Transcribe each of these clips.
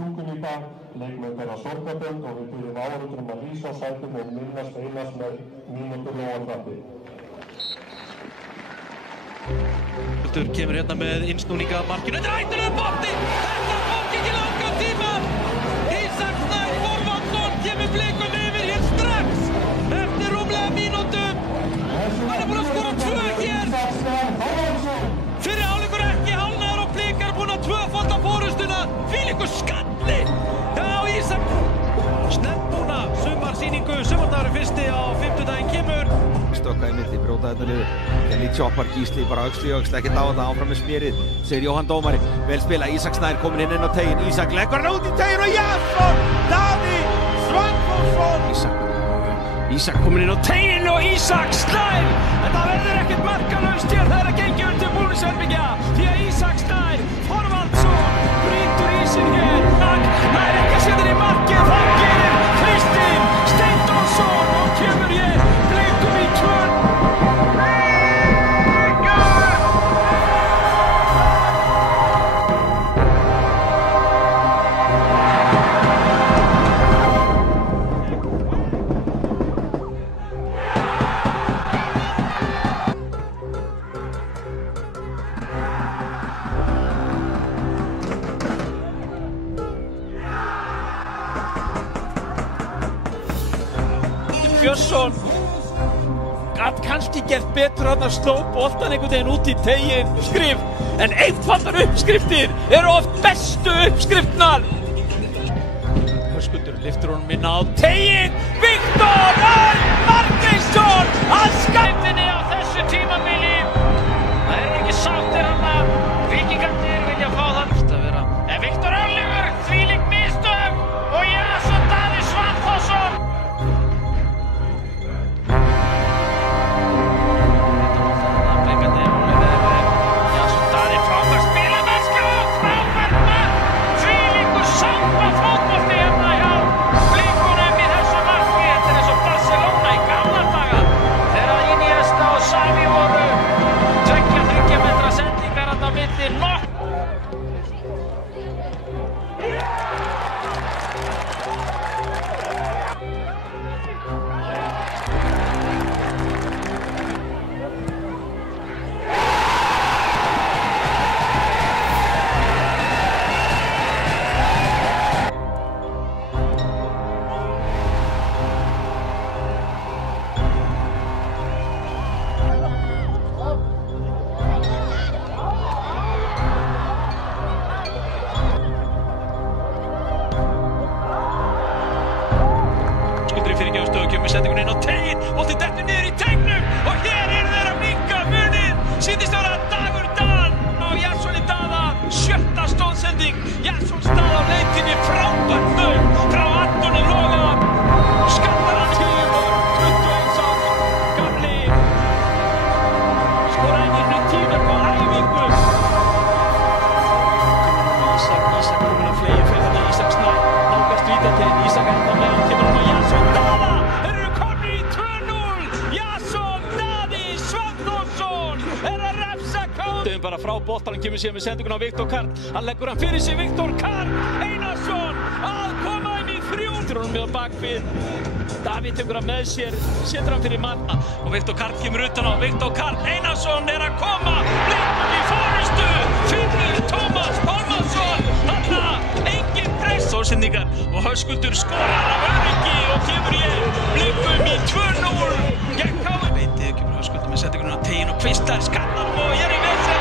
stúkunni í dag, leikmenn bera sorgarbönd og við biðjum áhorfendur að lýsa sætum og minnast einast með mínútu lóðarframbi. Höskuldur kemur hérna með innsnúninga að markinu. Þetta er hættulegur bolti! Þetta tók ekki langan tíma! Ísak Snær Þorvaldsson kemur Blikum yfir hér strax! Eftir rúmlega mínútu! Hann er búinn að skora 2 hér! Fyrri hálfleikur ekki hálfnaður og Blikar búinn að tvöfalda forystuna! Hvílíkur skalli! Já, Ísak snembúna sumarsýningu, sumardagurinn fyrsti á fimmtudaginn kemur. Stökka í milli, brjóta þetta niður. Kelly choppar Gísli bara öxli í öxl, ekkert á þetta, áfram með smérið, segir Jóhann dómari. Vel spila, Ísak Snær komin inn á teginn, Ísak leggur hann út í teginn og Jason Daði Svanþórsson! Ísak komin inn á teginn og Ísak Snær! Þetta verður ekkert markalaust hér, það er að gengja undir Búlsherbyggja því að Ísak Snær Þorvaldsson brýtur ísinn hér. Það er ekki að setja í markið, það gerir Kristinn Steindórsson og kemur hér Blikum í 2. Björnsson gat kannski gert betur hann að sló boltan einhvern veginn út í teginn en einfaldar uppskriftir eru oft bestu uppskrifnar. Höskuldur lyftir honum inn á teginn, Viktor Örn Margeirsson að skættinni á þessu tímabili. Það eru ekki sáttir hann að Víkingarnir vilja fá það að vera. En Viktor Örlygur þvílík mistök og Jason Daði Svanþórsson. Sendingun inn á teginn, boltinn dettur niður í teignum og hér eru þeir að minnka muninn. Sýndist vera Dagur Dan og Jason Daða, 7. stóðsending. Jason Daða á leitinni, frábært hlaup frá Antoni Loga. Skattar hann til og 21 árs gamli skoraði inn í tímur á æfingu. Ísak komin að fleygja fyrir þetta, Ísak Snær nálgast vítateinn, Ísak enda með hann kemur á Jason Daða. Bara frá boltanum kemur síðan með sendingun á Viktor Karl. Hann leggur hann fyrir sig, Viktor Karl Einarsson að koma inn í 3. Honum með á bakvið. Davíð tekur hann með sér, setur hann fyrir mann og Viktor Karl kemur utan á. Viktor Karl Einarsson er að koma. Blikum í forystu. Finnur Tómas Pálmarsson. Þarna engin press. Stórsendingar og Höskuldur skorar af öryggi og kemur hér Blikum í 2-0 gegn KR. Veitið kemur Höskuldur með sendingun á teginn og kvistar skallar og hér í vesen.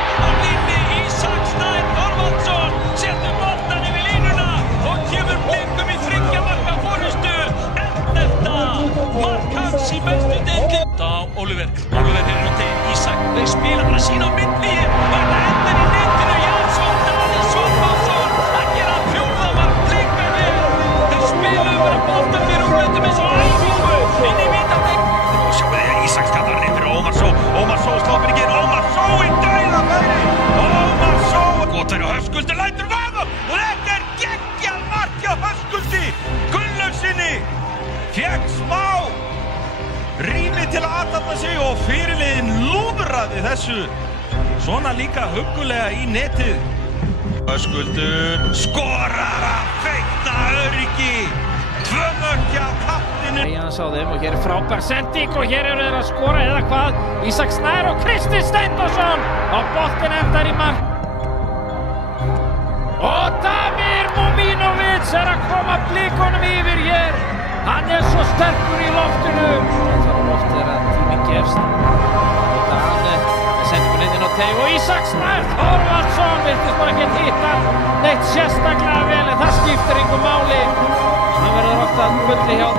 Ísak Snær Þorvaldsson setur boltan yfir línuna og kemur Blikum í 3 marka forystu. 11. mark hans í bestu deildinni. Þá Oliver hefur á teginn, Ísak þeir spila bara sín á milli og þetta endur í netinu. Jason Daði Svanþórsson að gera 4. mark Blikarnir. Þeir spila bara boltan fyrir úrlöndum eins og æfingu inn í vítateig. Og sjáum við að Ísak skapar hann inn fyrir Ómar Só sloppir ekki inn, Ómar Só í dauðafæri. Gotthæri og Höskuldur lætur vaða og þetta er geggjað mark hjá Höskuldi Gunnlaugsinni. Fékk smá rými til að athafna sig og fyrirliðinn lúðraði þessu svona líka huggulega í netið. Höskuldur skorar af Gunni Jans á þeim og hér frábær sending og hér eru þeir að skora eða hvað. Ísak Snær og Kristinn Steindórsson og boltinn endar í mark. Og Damir Mominovic að koma blikunum yfir hér. Hann svo sterkur í loftinu. Það var loft þegar tíminn gefst. Og hann sendingun inn á teig og Ísak Snær Þorvaldsson virtist bara ekki hitta neitt sérstaklega vel en það skiptir engu máli. Hann verður oft að fulli hjá.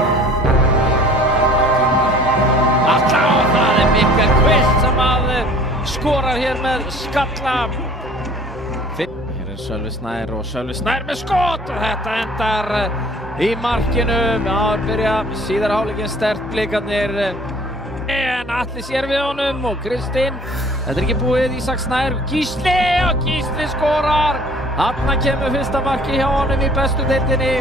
Alla og það Mikael Kvist sem að skorar hér með skalla. Hér Sölvi Snær og Sölvi Snær með skot og þetta endar í markinu. Áður byrja síðar hálfleikinn sterkt blikarnir. En Atli sér við honum og Kristinn. Þetta ekki búið, Ísak Snær, Gísli og Gísli skorar. Þarna kemur fyrsta marki hjá honum í bestu deildinni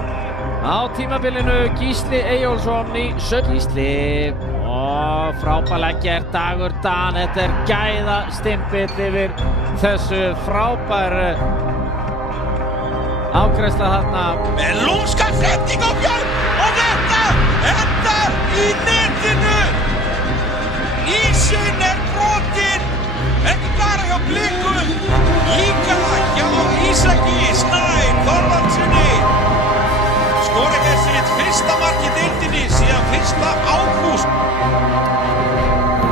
á tímabilinu. Gísli Eyjólfsson í Gísli og frábærlega gert Dagur Dan. Þetta gæða stimpill yfir þessu frábær ágræsla þarna. Með lúmska sending á Björn og þetta endar í netinu. Ísinn brotinn, ekki bara hjá Blikum, líka hjá Ísaki Snær Þorvaldssoni. Skorar hér sitt fyrsta mark í deildinni síðan 1. ágúst.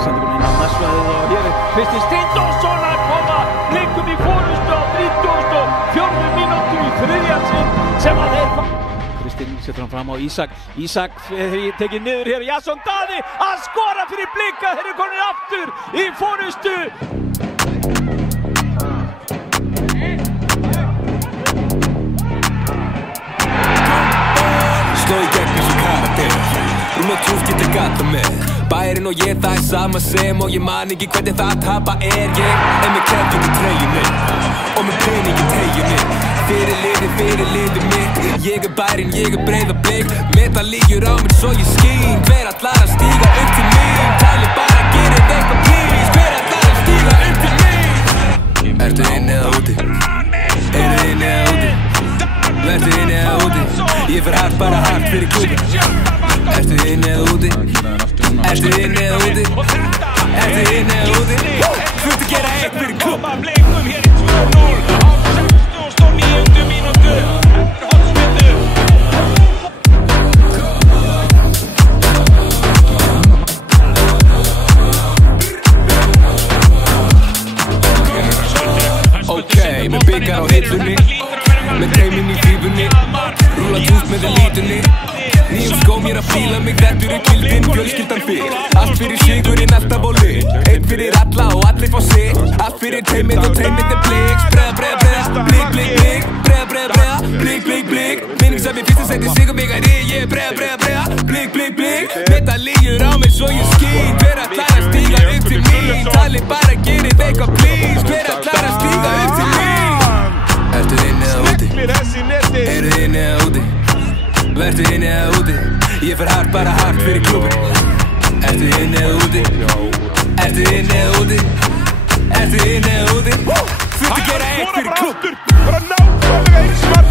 Sendingun inn á nærsvæðið og hér Kristinn Steindórsson að koma Blikum í forystu á 34. mínútu í þriðja sinn sem að þeir fá. Kristinn setur hann fram á Ísak. Ísak tekið niður hér. Jason Daði að skora fyrir Blika. Þeir eru konir aftur í forystu. Sló í gegn eins og karakter. Rúm og tjúf getur gata með. Bærin og ég það sama sem og ég man ekki hvernig það að tapa er. Ég með kefjum í treyjunni og með pening í treyjunni. Fyrir liðið mitt. Ég bærin, ég Breiðablik. Meta lígjur á mér svo ég skín. Hver ætlar að stíga upp til mín? Tali bara, gerið eitthvað please. Hver ætlar að stíga upp til mín? Ertu inni eða úti? Eru inni eða úti? Vertu inni eða úti? Ég fer hart, bara hart fyrir klúbin. Ertu inni eða úti? Ertu inni eða úti? Ertu inni eða úti? Þurftu að gera eitt fyrir klúbin. Blikum hér í 2-0 á 69. mínútu. Ok, með byggar á hillunni, með dreiminn í fífunni, rúla djúpt með elítunni. Nýjum skóm ég að fíla mig, þetta eru kildinn, fjölskyldan fyrr. Allt fyrir sigurinn, alltaf á lit. Einn fyrir alla og allir fá sitt. Allt fyrir teimið og teimið Blik. Breiða, blik, blik, blik. Breiða, blik, blik. Minning sem ég fyrst að setja sigur mig að ég breiða, blik, blik. Meta lígjur á mig svo ég skín. Hver ætlar að stíga upp til mín? Tali bara, gerið eitthvað please. Hver ætlar að stíga upp til mín? Ertu inni eða úti? Eru inni eða úti? Vertu inni eða úti? Ég fer hart, bara hart fyrir klúbin. Ertu inni eða úti? Ertu inni eða úti? Ertu inni eða úti? Þurftu að gera eitt fyrir klúbin. Bara nákvæmlega eins mark.